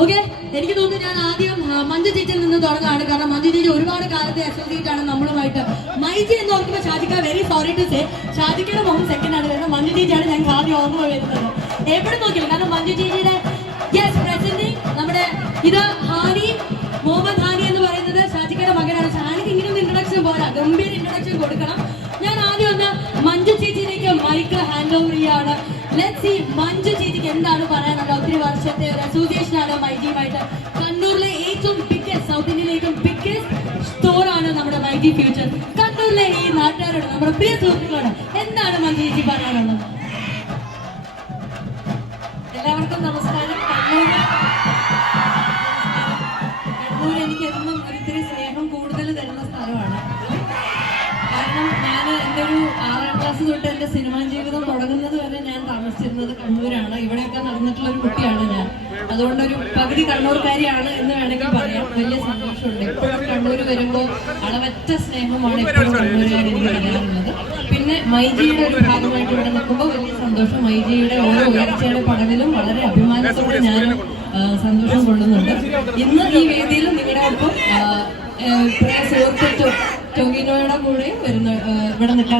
Okay എനിക്ക് തോന്നുന്നു ഞാൻ ആദ്യം മഞ്ജു ചേച്ചിയിൽ നിന്ന് തുടങ്ങാണ് കാരണം മഞ്ജു ചേച്ചി ഒരുപാട് കാലത്തെ അസോസിയേറ്റ് ആണ് നമ്മളുമായിട്ട്. മൈജി എന്ന് ഓർക്കുമ്പോൾ ഷാജിക്ക വെരി സോറി ടു സേ ഷാജിക്കയുടെ മുഖം സെക്കൻഡ് ആണ് കാരണം മഞ്ജു ചേച്ചിയാണ് ഞങ്ങൾക്ക് ആദ്യം ഓർമ്മ വരുന്നത്. എവിടെ നോക്കില്ല കാരണം മഞ്ജു ചേച്ചിയുടെ യെസ് പ്രസന്റി നമ്മുടെ ഇത് ഹാനി മുഹമ്മദ് ഹാനി എന്ന് പറയുന്നത് ഷാജിക്കയുടെ മകനാണ്. ഷാനിക്ക് ഇങ്ങനെ ഒരു ഇൻട്രഡക്ഷൻ പോരാ. ഗംഭീര ഇൻട്രഡക്ഷൻ കൊടുക്കണം. ഞാൻ ആദ്യം ഒന്ന് മഞ്ജു ചേച്ചിയിലേക്ക് മൈക്ക് ഹാൻഡ് ഓവർ ചെയ്യാണ്. ലെറ്റ് സി മഞ്ജു ചേച്ചിക്ക് എന്താണ് പറയാനുള്ളത്? ഒത്തിരി വർഷത്തെ ഒരു തീർക്കുകയാണ് പ്രിയ സുഹൃത്തുക്കളോട് എന്താണ് മന്ത്രിജി പറയാനുള്ളത്? എല്ലാവർക്കും നമസ്കാരം. കണ്ണൂർ. എനിക്ക് എന്നും ഒരിത്തിരി സ്നേഹം കൂടുതൽ തരുന്ന സ്ഥലമാണ്. കാരണം ഞാൻ എന്റെ ഒരു ആറാം ക്ലാസ് തൊട്ട് എന്റെ സിനിമാ ജീവിതം തുടങ്ങുന്നത് വരെ ഞാൻ താമസിച്ചിരുന്നത് കണ്ണൂരാണ്. ഇവിടെയൊക്കെ നടന്നിട്ടുള്ള ഒരു കുട്ടിയാണ് ഞാൻ. അതുകൊണ്ട് ഒരു പകുതി കണ്ണൂർക്കാരിയാണ് എന്ന് വേണമെങ്കിൽ പറയാം. വലിയ സന്തോഷമുണ്ട് ഇപ്പോഴും കണ്ണൂർ വരുമ്പോൾ അളവറ്റ സ്നേഹമാണ് ഇപ്പോഴും കണ്ണൂരുകാർ എനിക്ക് മൈജിയുടെ ഒരു ഭാഗമായിട്ട് ഇവിടെ നിൽക്കുമ്പോൾ വലിയ സന്തോഷം. മൈജിയുടെ ഓരോ ഉയർച്ചയുടെ പടവിലും വളരെ അഭിമാനത്തോടെ ഞാൻ സന്തോഷം കൊള്ളുന്നുണ്ട്. ഇന്ന് ഈ വേദിയിൽ നിങ്ങളുടെ ഒപ്പം സുഹൃത്ത് ടൊവിനോയുടെ കൂടെ വരുന്ന ഇവിടെ നിൽക്കാൻ